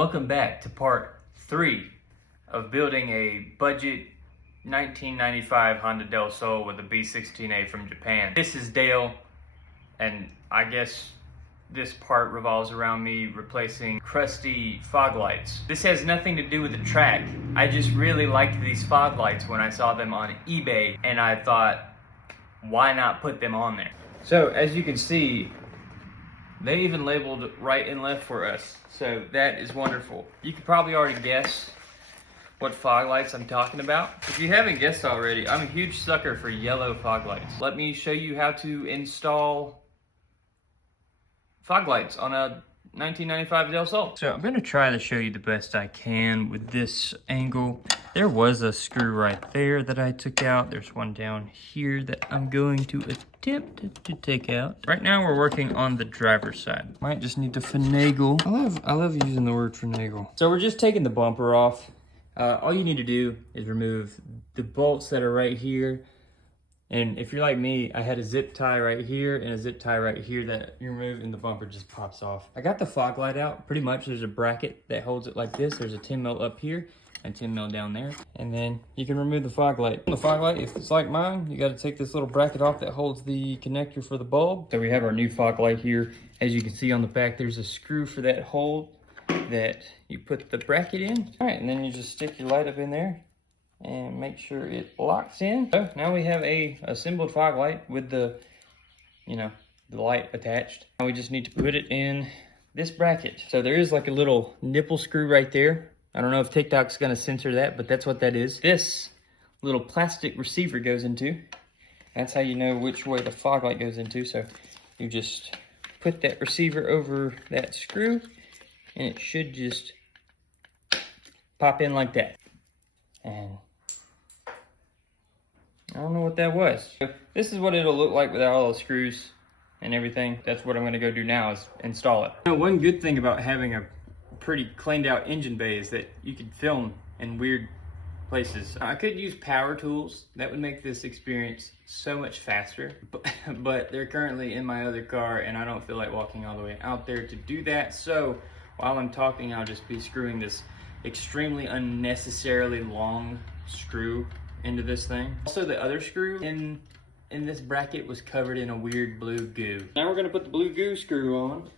Welcome back to part 3 of building a budget 1995 Honda Del Sol with a B16A from Japan. This is Dale, and I guess this part revolves around me replacing crusty fog lights. This has nothing to do with the track. I just really liked these fog lights when I saw them on eBay, and I thought, why not put them on there? So as you can see, they even labeled right and left for us, so that is wonderful. You could probably already guess what fog lights I'm talking about. If you haven't guessed already, I'm a huge sucker for yellow fog lights. Let me show you how to install fog lights on a 1995 Del Sol. So I'm gonna try to show you the best I can with this angle. There was a screw right there that I took out. There's one down here that I'm going to attempt to take out. Right now we're working on the driver's side. Might just need to finagle. I love using the word finagle. So we're just taking the bumper off. All you need to do is remove the bolts that are right here. And if you're like me, I had a zip tie right here and a zip tie right here that you remove and the bumper just pops off. I got the fog light out. Pretty much there's a bracket that holds it like this. There's a 10 mil up here and 10 mil down there. And then you can remove the fog light. The fog light, if it's like mine, you gotta take this little bracket off that holds the connector for the bulb. So we have our new fog light here. As you can see on the back, there's a screw for that hole that you put the bracket in. All right, and then you just stick your light up in there and make sure it locks in. So now we have a assembled fog light with the light attached. Now we just need to put it in this bracket. So there is like a little nipple screw right there. I don't know if TikTok's gonna censor that, but that's what that is. This little plastic receiver goes into. That's how you know which way the fog light goes into. So you just put that receiver over that screw and it should just pop in like that. And I don't know what that was. So this is what it'll look like without all the screws and everything. That's what I'm gonna go do now is install it. One good thing about having a pretty cleaned out engine bay is that you can film in weird places. I could use power tools. That would make this experience so much faster, but they're currently in my other car and I don't feel like walking all the way out there to do that. So while I'm talking, I'll just be screwing this extremely unnecessarily long screw into this thing. Also, the other screw in this bracket was covered in a weird blue goo. Now we're gonna put the blue goo screw on.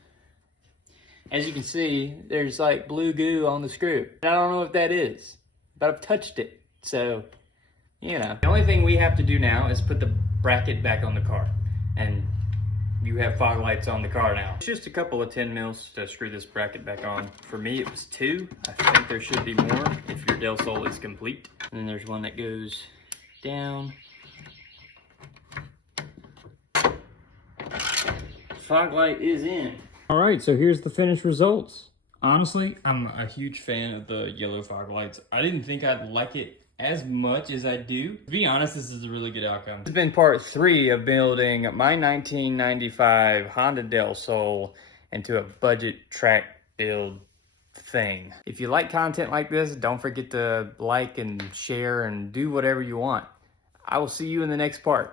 As you can see, there's like blue goo on the screw. I don't know what that is, but I've touched it, so, you know. The only thing we have to do now is put the bracket back on the car, and you have fog lights on the car now. It's just a couple of 10 mils to screw this bracket back on. For me, it was 2. I think there should be more if your Del Sol is complete. And then there's one that goes down. Fog light is in. All right, so here's the finished results. Honestly, I'm a huge fan of the yellow fog lights. I didn't think I'd like it as much as I do. To be honest, this is a really good outcome. This has been part 3 of building my 1995 Honda Del Sol into a budget track build thing. If you like content like this, don't forget to like and share and do whatever you want. I will see you in the next part.